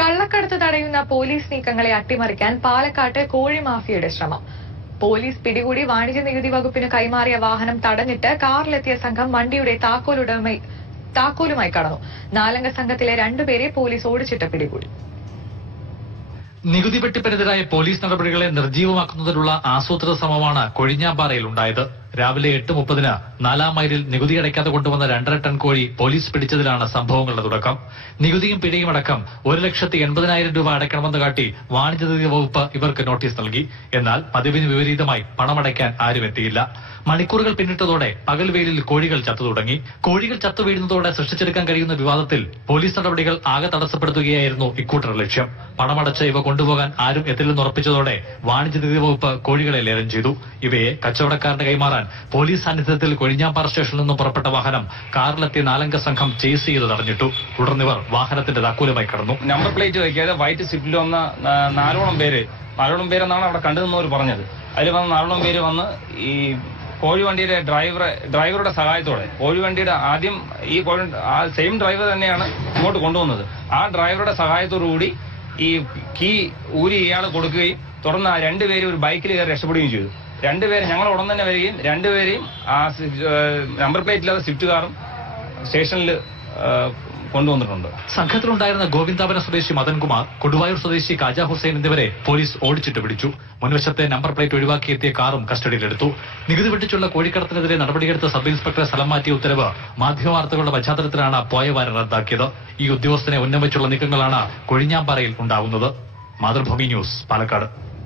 കള്ളക്കടത്ത് തടയുന്ന പോലീസ് നീക്കങ്ങളെ അട്ടിമറിക്കാൻ പാലക്കാട്ട് കോഴി മാഫിയയുടെ ശ്രമം. പോലീസ് പിടികൂടി വാണിജ്യ നികുതി വകുപ്പിന് കൈമാറിയ വാഹനം തടഞ്ഞിട്ട് കാറിലെത്തിയ സംഘം വണ്ടിയുടെ താക്കോലുമായി കടന്നു. നാലംഗ സംഘത്തിലെ രണ്ടുപേരെ പോലീസ് ഓടിച്ചിട്ട് പിടികൂടി. നികുതി വെട്ടിപ്പിനെതിരായ പോലീസ് നടപടികളെ നിർജീവമാക്കുന്നതിനുള്ള ആസൂത്രിത ശ്രമമാണ് കൊഴിഞ്ഞാമ്പാറയിൽ ഉണ്ടായത്. രാവിലെ എട്ട് മുപ്പതിന് നാലാം മൈലിൽ നികുതി അടയ്ക്കാതെ കൊണ്ടുവന്ന രണ്ടര ടൺ കോഴി പോലീസ് പിടിച്ചതിലാണ് സംഭവങ്ങളുടെ തുടക്കം. നികുതിയും പിഴയും അടക്കം ഒരു ലക്ഷത്തി എൺപതിനായിരം രൂപ അടയ്ക്കണമെന്ന് കാട്ടി വാണിജ്യ വകുപ്പ് ഇവർക്ക് നോട്ടീസ് നൽകി. എന്നാൽ പതിവിന് വിപരീതമായി പണമടയ്ക്കാൻ ആരും എത്തിയില്ല. മണിക്കൂറുകൾ പിന്നിട്ടതോടെ പകൽ വെയിലിൽ കോഴികൾ ചത്തു തുടങ്ങി. കോഴികൾ ചത്തു വീഴുന്നതോടെ സൃഷ്ടിച്ചെടുക്കാൻ കഴിയുന്ന വിവാദത്തിൽ പോലീസ് നടപടികൾ ആകെ തടസ്സപ്പെടുത്തുകയായിരുന്നു ഇക്കൂട്ടർ ലക്ഷ്യം. പണമടച്ച് ഇവ കൊണ്ടുപോകാൻ ആരും എത്തില്ലെന്ന് ഉറപ്പിച്ചതോടെ വാണിജ്യ നികുതി വകുപ്പ് കോഴികളെ ലേലം ചെയ്തു. ഇവയെ കച്ചവടക്കാരന് കൈമാറാൻ പോലീസ് സാന്നിധ്യത്തിൽ കൊഴിഞ്ഞാമ്പാറ സ്റ്റേഷനിൽ നിന്നും പുറപ്പെട്ട വാഹനം കാറിലെത്തിയ നാലംഗ സംഘം ചേസ് ചെയ്ത് തടഞ്ഞിട്ടു. തുടർന്നിവർ വാഹനത്തിന്റെ താക്കോലുമായി കടന്നു. നമ്പർ പ്ലേറ്റ് വയ്ക്കാതെ വൈറ്റ് സിപ്പിൽ വന്ന നാലോളം പേര് നാലോളം പേരെന്നാണ് അവിടെ കണ്ടതെന്നവർ പറഞ്ഞത്. അതിൽ വന്ന നാലോളം പേര് വന്ന് ഈ കോഴിവണ്ടിയുടെ ഡ്രൈവറെ ഡ്രൈവറുടെ സഹായത്തോടെ കോഴിവണ്ടിയുടെ ആദ്യം ഈ കോഴി ആ സെയിം ഡ്രൈവർ തന്നെയാണ് ഇങ്ങോട്ട് കൊണ്ടുവന്നത്. ആ ഡ്രൈവറുടെ സഹായത്തോടു കൂടി ഈ കീ ഊരി ഇയാൾ കൊടുക്കുകയും തുടർന്ന് ആ രണ്ടുപേരും ഒരു ബൈക്കിൽ കയറി രക്ഷപ്പെടുകയും ചെയ്തു. രണ്ടുപേരെ ഞങ്ങൾ ഉടൻ തന്നെ വരികയും രണ്ടുപേരെയും ആ നമ്പർ പ്ലേറ്റ് ഇല്ലാതെ സ്വിഫ്റ്റ് കാറും സ്റ്റേഷനിൽ കൊണ്ടുവന്നിട്ടുണ്ട്. സംഘത്തിലുണ്ടായിരുന്ന ഗോവിന്ദാപന സ്വദേശി മദൻകുമാർ കൊടുവായൂർ സ്വദേശി കാജ ഹുസൈൻ എന്നിവരെ പോലീസ് ഓടിച്ചിട്ട് പിടിച്ചു. മുൻവശത്തെ നമ്പർ പ്ലേറ്റ് ഒഴിവാക്കി എത്തിയ കാറും കസ്റ്റഡിയിലെടുത്തു. നികുതി വെട്ടിച്ചുള്ള കോഴിക്കടത്തിനെതിരെ നടപടിയെടുത്ത സബ് ഇൻസ്പെക്ടറെ സ്ഥലം മാറ്റിയ ഉത്തരവ് മാധ്യമവാർത്തകളുടെ പശ്ചാത്തലത്തിലാണ് പോയവാരം റദ്ദാക്കിയത്. ഈ ഉദ്യോഗസ്ഥനെ ഉന്നമിച്ചുള്ള നീക്കങ്ങളാണ് കൊഴിഞ്ഞാമ്പാറയിൽ ഉണ്ടാവുന്നത്. മാതൃഭൂമി ന്യൂസ് പാലക്കാട്.